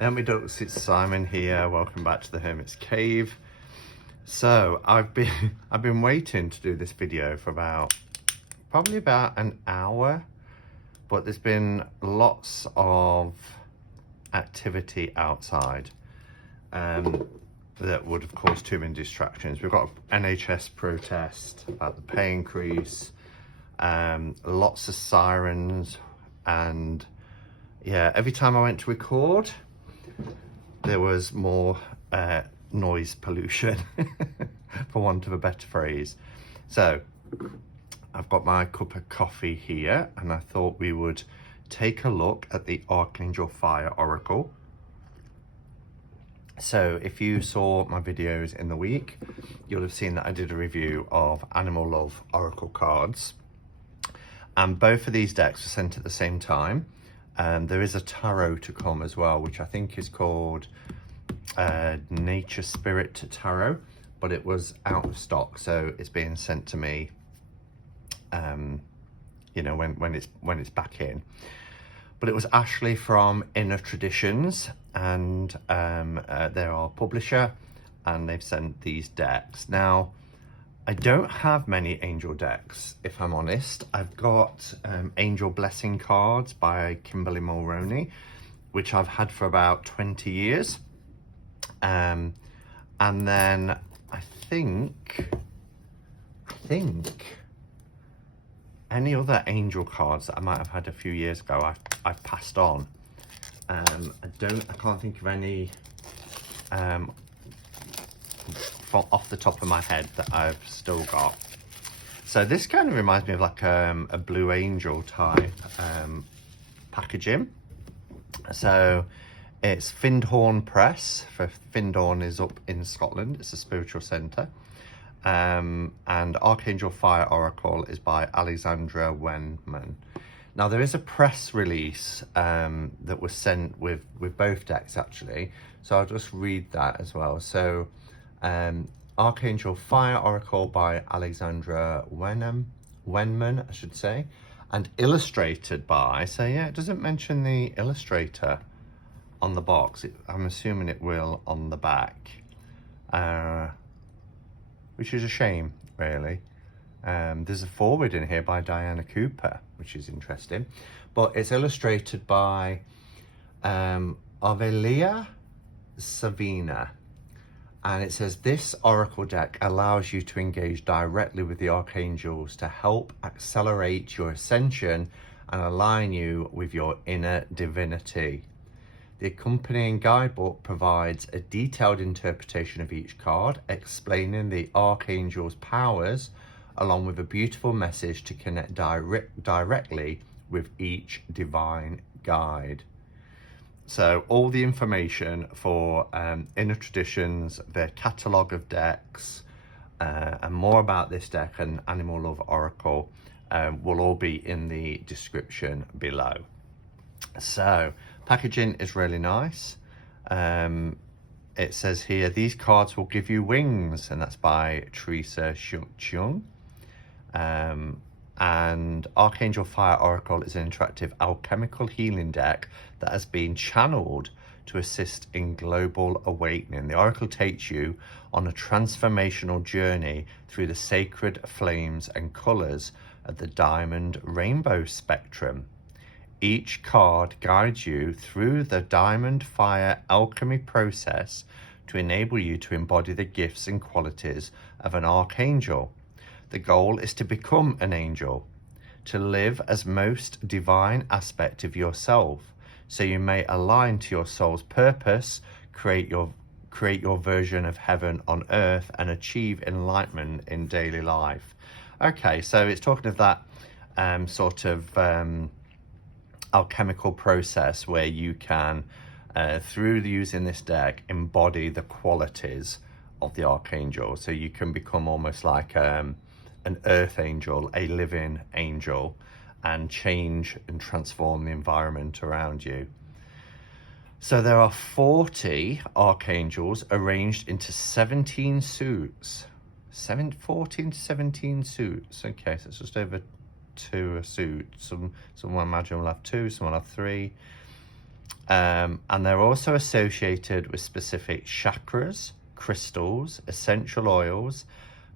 Hello ducks, it's Simon here. Welcome back to the Hermit's Cave. So I've been waiting to do this video for probably about an hour, but there's been lots of activity outside that would have caused too many distractions. We've got an NHS protest about the pay increase, lots of sirens, and yeah, every time I went to record there was more noise pollution, for want of a better phrase. So I've got my cup of coffee here, and I thought we would take a look at the Archangel Fire Oracle. So if you saw my videos in the week, you'll have seen that I did a review of Animal Love Oracle cards, and both of these decks were sent at the same time. There is a tarot to come as well, which I think is called Nature Spirit Tarot, but it was out of stock, so it's being sent to me you know, when it's back in. But it was Ashley from Inner Traditions, and they're our publisher, and they've sent these decks. Now, I don't have many angel decks, if I'm honest. I've got Angel Blessing cards by Kimberly Mulroney, which I've had for about 20 years. And then I think any other angel cards that I might have had a few years ago, I've passed on. I can't think of any off the top of my head that I've still got. So this kind of reminds me of like a Blue Angel type packaging. So it's Findhorn Press, for Findhorn is up in Scotland, it's a spiritual centre. And Archangel Fire Oracle is by Alexandra Wenman. Now there is a press release that was sent with both decks actually, so I'll just read that as well. So Archangel Fire Oracle by Alexandra Wenman, I should say, and illustrated by, so yeah, it doesn't mention the illustrator on the box. I'm assuming it will on the back, which is a shame, really. There's a foreword in here by Diana Cooper, which is interesting, but it's illustrated by Avelia Savina. And it says, this oracle deck allows you to engage directly with the archangels to help accelerate your ascension and align you with your inner divinity. The accompanying guidebook provides a detailed interpretation of each card, explaining the archangel's powers, along with a beautiful message to connect directly with each divine guide. So all the information for Inner Traditions, their catalogue of decks, and more about this deck and Animal Love Oracle will all be in the description below. So packaging is really nice. It says here, these cards will give you wings, and that's by Teresa Chung. And Archangel Fire Oracle is an interactive alchemical healing deck that has been channeled to assist in global awakening. The Oracle takes you on a transformational journey through the sacred flames and colours of the diamond rainbow spectrum. Each card guides you through the diamond fire alchemy process to enable you to embody the gifts and qualities of an archangel. The goal is to become an angel, to live as most divine aspect of yourself, so you may align to your soul's purpose, create your version of heaven on earth, and achieve enlightenment in daily life. Okay, so it's talking of that sort of alchemical process where you can, through using this deck, embody the qualities of the archangel. So you can become almost like an earth angel, a living angel, and change and transform the environment around you. So there are 40 archangels arranged into 17 suits. 14 to 17 suits. Okay, so it's just over 2 a suit. Some imagine will have 2, some will have 3. And they're also associated with specific chakras, crystals, essential oils,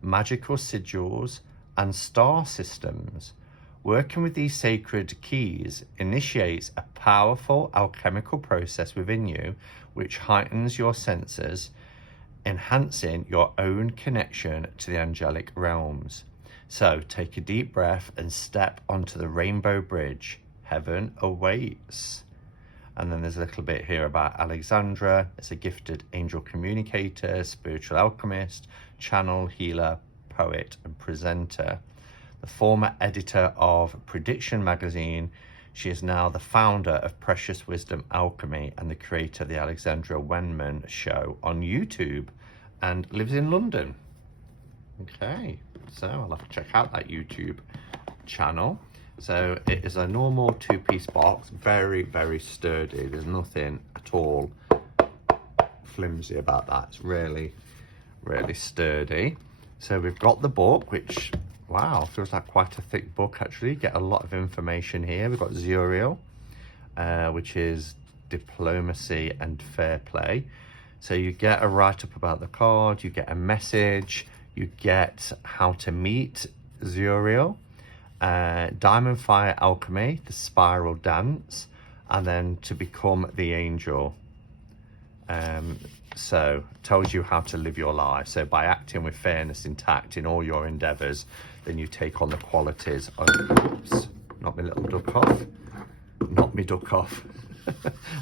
magical sigils, and star systems. Working with these sacred keys initiates a powerful alchemical process within you, which heightens your senses, enhancing your own connection to the angelic realms. So take a deep breath and step onto the rainbow bridge. Heaven awaits. And then there's a little bit here about Alexandra. It's a gifted angel communicator, spiritual alchemist, channel, healer, poet, and presenter. The former editor of Prediction magazine, she is now the founder of Precious Wisdom Alchemy and the creator of the Alexandra Wenman show on YouTube, and lives in London. Okay, so I'll have to check out that YouTube channel. So it is a normal two-piece box, very, very sturdy. There's nothing at all flimsy about that. It's really, really sturdy. So we've got the book, which, wow, feels like quite a thick book actually. You get a lot of information here. We've got Zuriel, which is diplomacy and fair play. So you get a write-up about the card, you get a message, you get how to meet Zuriel, Diamond Fire Alchemy, the Spiral Dance, and then to become the angel. So tells you how to live your life. So by acting with fairness intact in all your endeavors, then you take on the qualities of, oops, not my little duck off, not me duck off.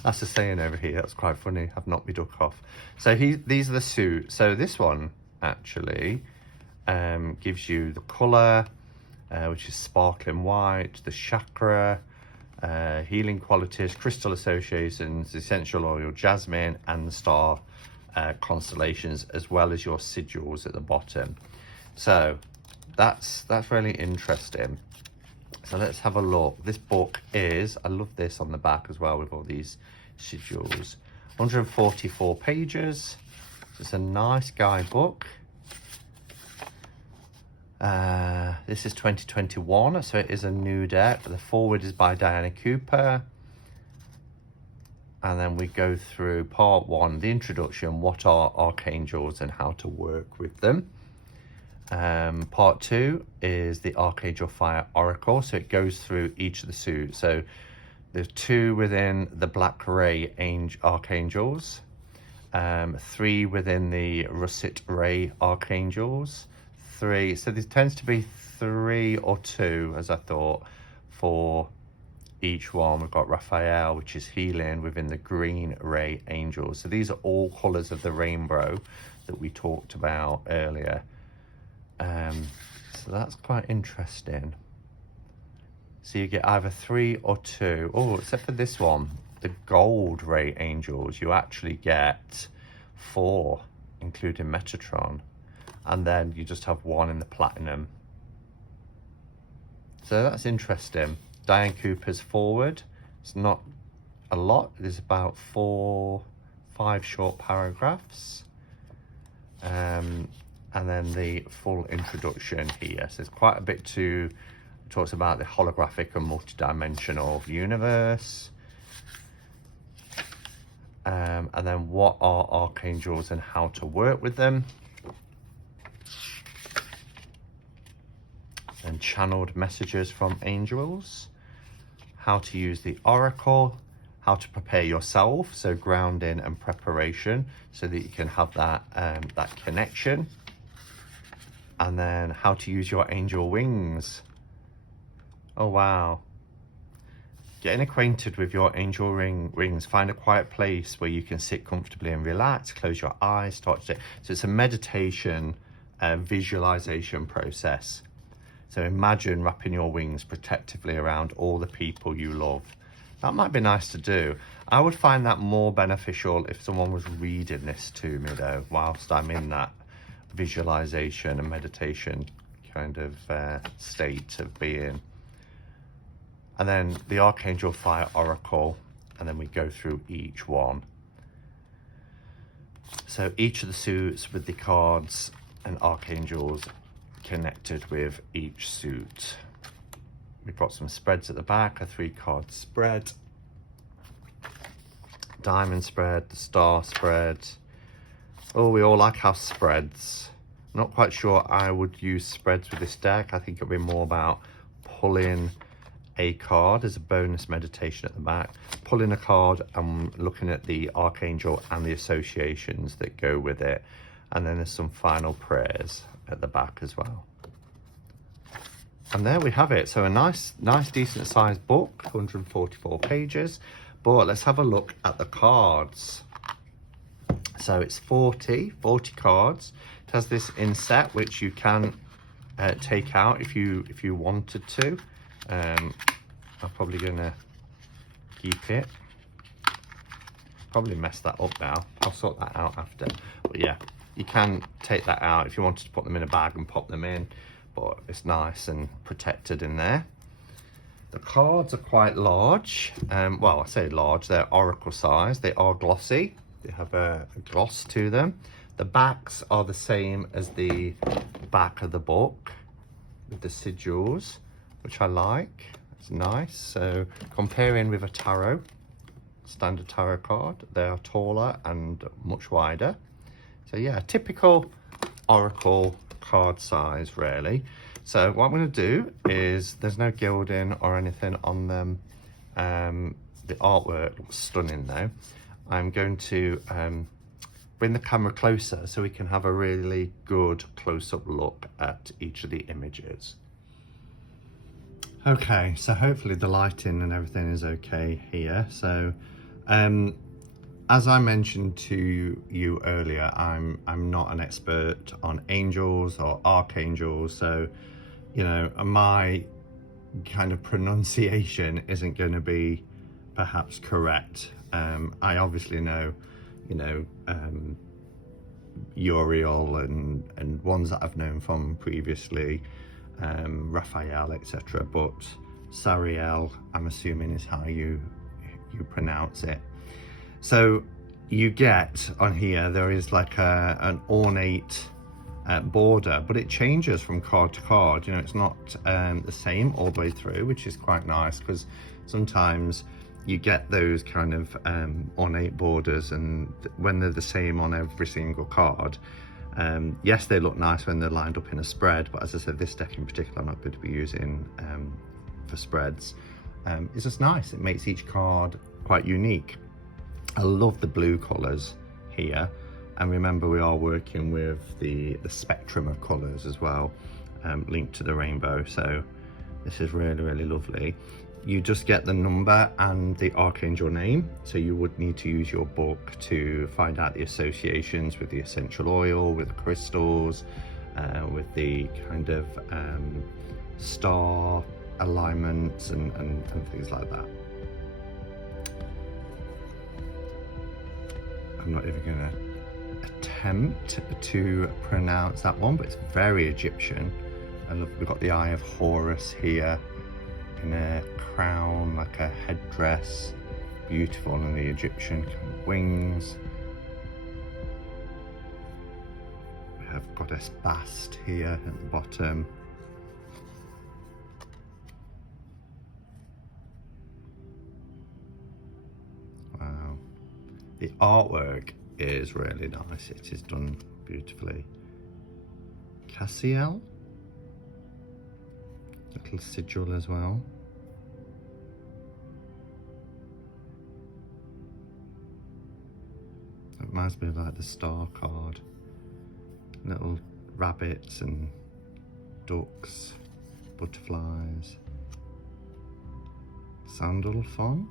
That's a saying over here. That's quite funny. I've knocked me duck off. So these are the suits. So this one actually gives you the color, which is sparkling white, the chakra, healing qualities, crystal associations, essential oil, jasmine, and the star constellations, as well as your sigils at the bottom. So that's really interesting. So let's have a look. This book is, I love this on the back as well with all these sigils. 144 pages. So it's a nice guidebook. This is 2021, so it is a new deck. The forward is by Diana Cooper. And then we go through part one, the introduction, what are archangels and how to work with them. Part two is the Archangel Fire Oracle. So it goes through each of the suits. So there's 2 within the Black Ray Archangels, 3 within the Russet Ray Archangels, 3. So there tends to be 3 or 2, as I thought, for each one. We've got Raphael, which is healing within the Green Ray Angels. So these are all colours of the rainbow that we talked about earlier. So that's quite interesting. So you get either 3 or 2. Oh, except for this one, the Gold Ray Angels, you actually get 4, including Metatron. And then you just have 1 in the Platinum. So that's interesting. Diane Cooper's forward. It's not a lot. There's about 4, 5 short paragraphs. And then the full introduction here. So there's quite a bit to, talks about the holographic and multidimensional universe. And then what are archangels and how to work with them. And channeled messages from angels. How to use the oracle. How to prepare yourself, so grounding and preparation, so that you can have that that connection. And then how to use your angel wings. Oh wow. Getting acquainted with your angel wings. Find a quiet place where you can sit comfortably and relax. Close your eyes, start to. So it's a meditation visualization process. So imagine wrapping your wings protectively around all the people you love. That might be nice to do. I would find that more beneficial if someone was reading this to me though, whilst I'm in that visualization and meditation kind of state of being. And then the Archangel Fire Oracle, and then we go through each one. So each of the suits with the cards and archangels connected with each suit. We've got some spreads at the back, a 3-card spread. diamond spread, the star spread. Oh, we all like our spreads. I'm not quite sure I would use spreads with this deck. I think it'll be more about pulling a card. There's a bonus meditation at the back. Pulling a card and looking at the Archangel and the associations that go with it. And then there's some final prayers at the back as well. And there we have it. So a nice decent sized book, 144 pages. But let's have a look at the cards. So it's 40 cards. It has this inset which you can take out if you wanted to. I'm probably gonna keep it. Probably mess that up now. I'll sort that out after. But yeah, you can take that out if you wanted to put them in a bag and pop them in. But it's nice and protected in there. The cards are quite large. Well, I say large, they're oracle size. They are glossy. They have a gloss to them. The backs are the same as the back of the book with the sigils, which I like. It's nice. So comparing with a tarot, standard tarot card, they are taller and much wider. So yeah, typical oracle card size really. So what I'm going to do is, there's no gilding or anything on them. The artwork looks stunning though. I'm going to bring the camera closer so we can have a really good close-up look at each of the images. Okay, so hopefully the lighting and everything is okay here. So as I mentioned to you earlier, I'm not an expert on angels or archangels, so you know, my kind of pronunciation isn't going to be perhaps correct. I obviously know, you know, Uriel and ones that I've known from previously, Raphael, etc. But Sariel, I'm assuming is how you pronounce it. So you get on here, there is like an ornate border, but it changes from card to card. You know, it's not the same all the way through, which is quite nice, because sometimes you get those kind of ornate borders, and when they're the same on every single card, yes, they look nice when they're lined up in a spread, but as I said, this deck in particular I'm not going to be using for spreads. It's just nice. It makes each card quite unique. I love the blue colours here, and remember we are working with the spectrum of colours as well, linked to the rainbow, so this is really lovely. You just get the number and the archangel name, so you would need to use your book to find out the associations with the essential oil, with the crystals, with the kind of star alignments and things like that. I'm not even going to attempt to pronounce that one, but it's very Egyptian. I love, we've got the Eye of Horus here in a crown, like a headdress, beautiful, and the Egyptian kind of wings. We have Goddess Bast here at the bottom. Wow, the artwork is really nice. It is done beautifully. Cassiel, little sigil as well. It reminds me of like the star card. Little rabbits and ducks, butterflies. Sandalphon.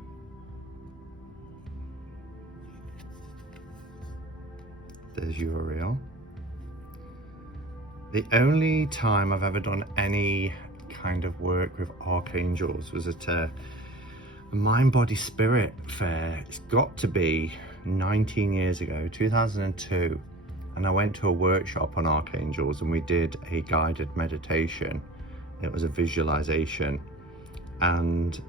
There's Uriel. The only time I've ever done any kind of work with archangels was at a mind body spirit fair. It's got to be 19 years ago, 2002, and I went to a workshop on archangels and we did a guided meditation. It was a visualization, and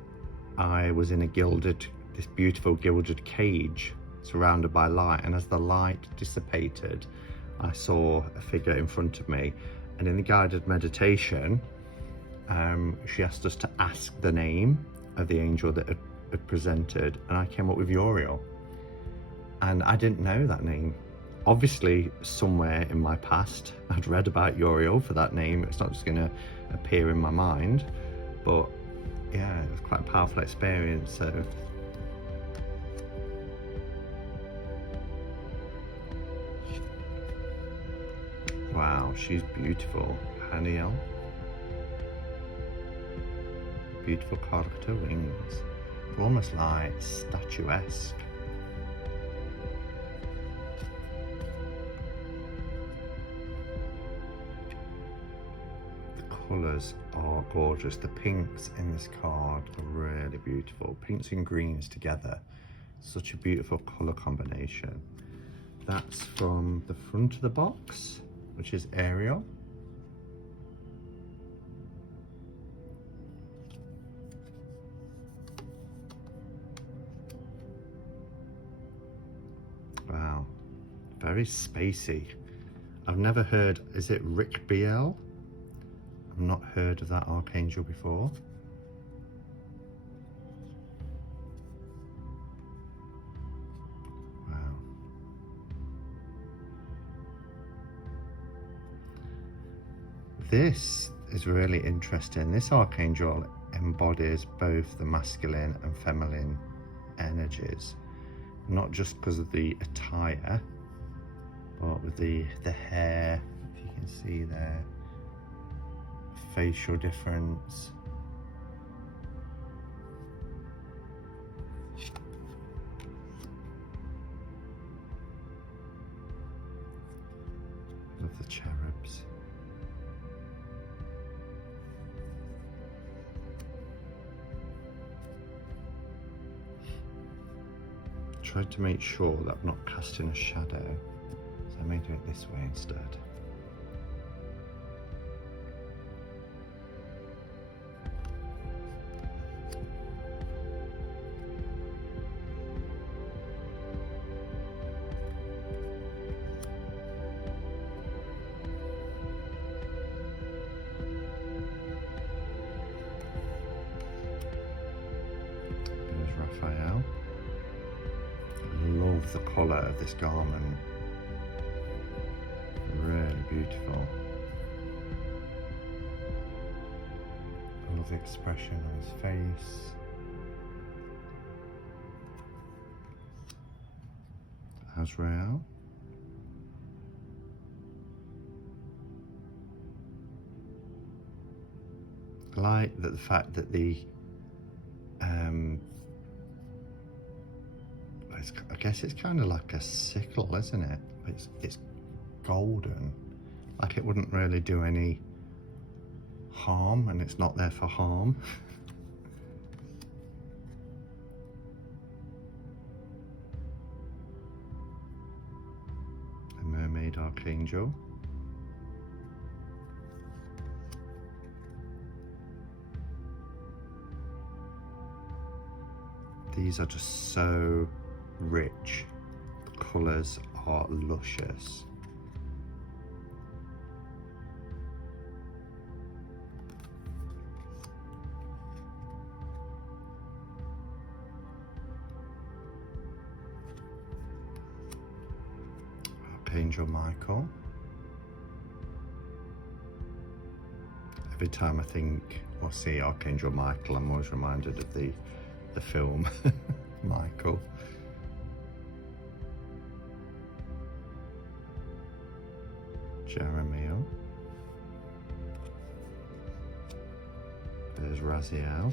I was in this beautiful gilded cage surrounded by light, and as the light dissipated I saw a figure in front of me, and in the guided meditation she asked us to ask the name of the angel that had presented, and I came up with Uriel. And I didn't know that name. Obviously, somewhere in my past, I'd read about Uriel for that name. It's not just going to appear in my mind, but yeah, it was quite a powerful experience. So wow, she's beautiful. Haniel. Beautiful character wings. They're almost like statuesque. The colours are gorgeous. The pinks in this card are really beautiful. Pinks and greens together. Such a beautiful colour combination. That's from the front of the box, which is Ariel. Wow, very spacey. I've never heard, is it Rick BL? I've not heard of that Archangel before. Wow. This is really interesting. This Archangel embodies both the masculine and feminine energies. Not just because of the attire, but with the hair, if you can see there, facial difference. Love the cherubs. Tried to make sure that I'm not casting a shadow, so I may do it this way instead. There's Raphael. Love the colour of this garment. Really beautiful. I love the expression on his face. Azrael. I like that the fact that the I guess it's kind of like a sickle, isn't it? It's golden, like it wouldn't really do any harm, and it's not there for harm. A mermaid archangel. These are just so rich. The colours are luscious. Archangel Michael. Every time I think or see Archangel Michael, I'm always reminded of the film Michael. Jeremiah. There's Raphael.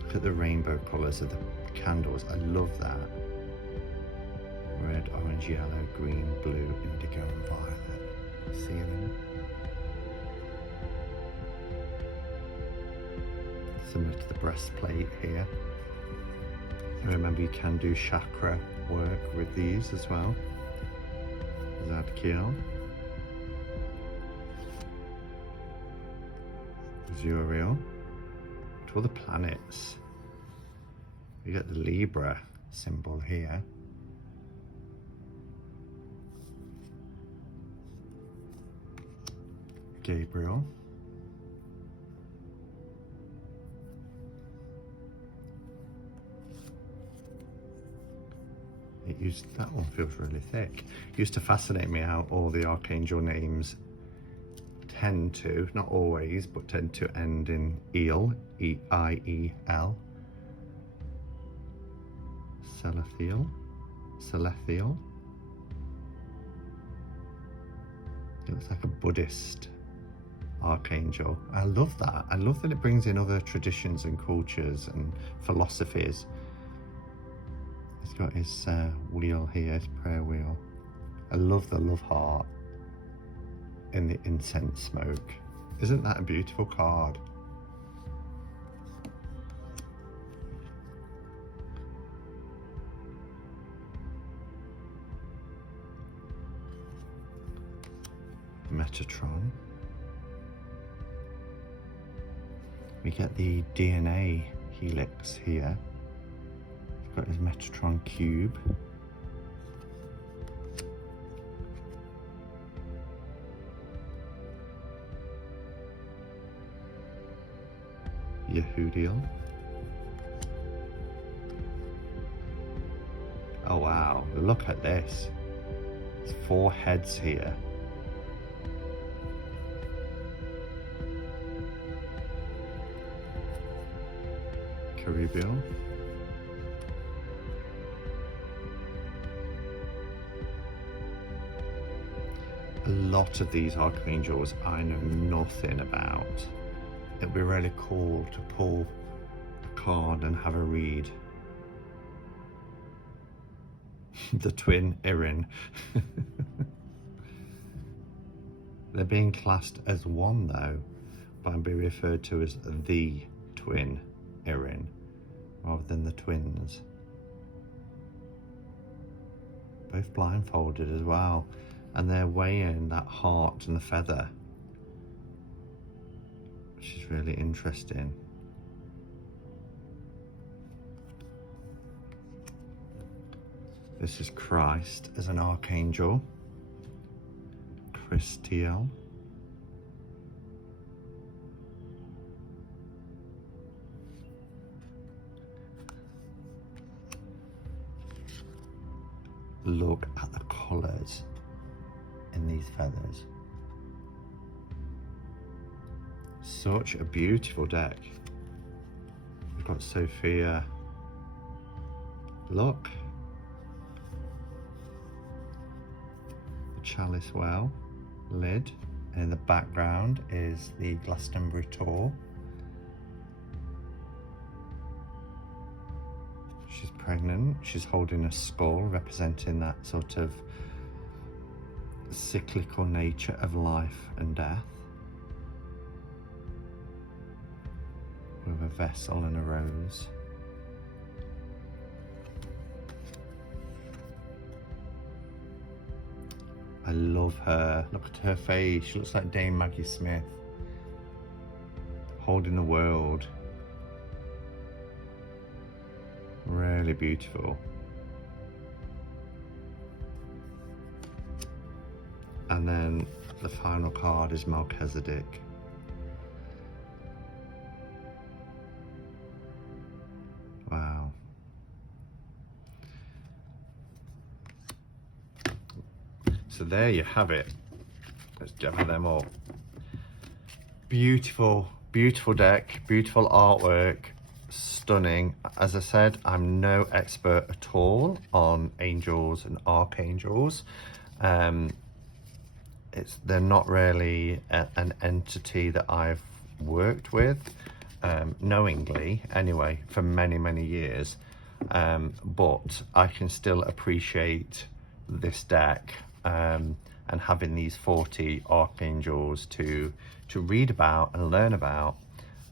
Look at the rainbow colours of the candles. I love that. Red, orange, yellow, green, blue, indigo and violet. See them? Similar to the breastplate here. And remember, you can do chakra work with these as well. Zadkiel. Uriel. To all the planets. You get the Libra symbol here. Gabriel. that one feels really thick. Used to fascinate me how all the archangel names tend to, not always, but tend to end in eel, E-I-E-L. Celethiel. It looks like a Buddhist archangel. I love that. I love that it brings in other traditions and cultures and philosophies. He's got his wheel here, his prayer wheel. I love the love heart in the incense smoke. Isn't that a beautiful card? Metatron. We get the DNA helix here. He's got his Metatron cube. Yehudiel. Oh wow, look at this. There's 4 heads here. Caribbean. A lot of these archangels I know nothing about. It'd be really cool to pull a card and have a read. The twin Irin. They're being classed as one though, but being referred to as the twin Irin rather than the twins. Both blindfolded as well, and they're weighing that heart and the feather, which is really interesting. This is Christ as an archangel, Christiel. Look at the colours in these feathers. Such a beautiful deck. We've got Sophia. Look. The chalice well, lid. And in the background is the Glastonbury tour. She's pregnant. She's holding a skull representing that sort of cyclical nature of life and death, with a vessel and a rose. I love her. Look at her face. She looks like Dame Maggie Smith holding the world. Really beautiful. And then the final card is Melchizedek. Wow. So there you have it. Let's gather them all. Beautiful, beautiful deck, beautiful artwork. Stunning. As I said, I'm no expert at all on angels and archangels. They're not really an entity that I've worked with knowingly anyway for many years, but I can still appreciate this deck and having these 40 archangels to read about and learn about.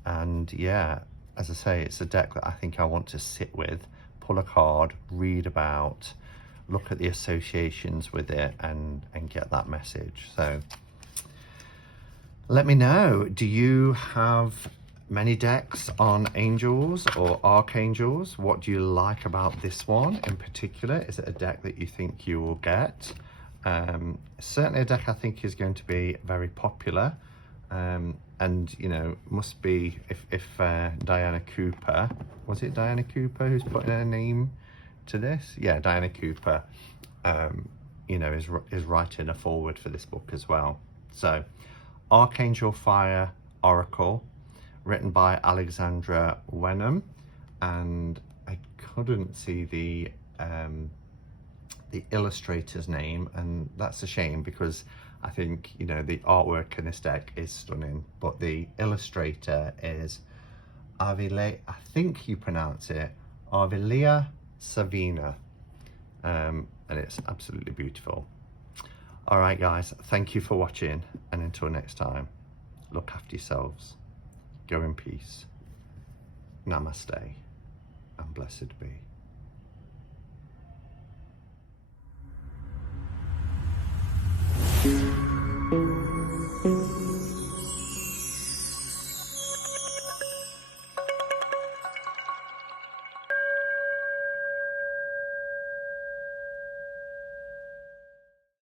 And yeah, as I say, it's a deck that I think I want to sit with, pull a card, read about, look at the associations with it, and get that message. So let me know, do you have many decks on angels or archangels? What do you like about this one in particular? Is it a deck that you think you will get? Certainly a deck I think is going to be very popular. And you know, must be if Diana Cooper, was it Diana Cooper who's putting her name to this. Yeah, Diana Cooper, you know, is writing a foreword for this book as well. So, Archangel Fire Oracle, written by Alexandra Wenham, and I couldn't see the illustrator's name, and that's a shame because I think, you know, the artwork in this deck is stunning, but the illustrator is Arvile, I think you pronounce it, Arvilia Savina, and it's absolutely beautiful. All right, guys, thank you for watching, and until next time, look after yourselves, go in peace, namaste, and blessed be.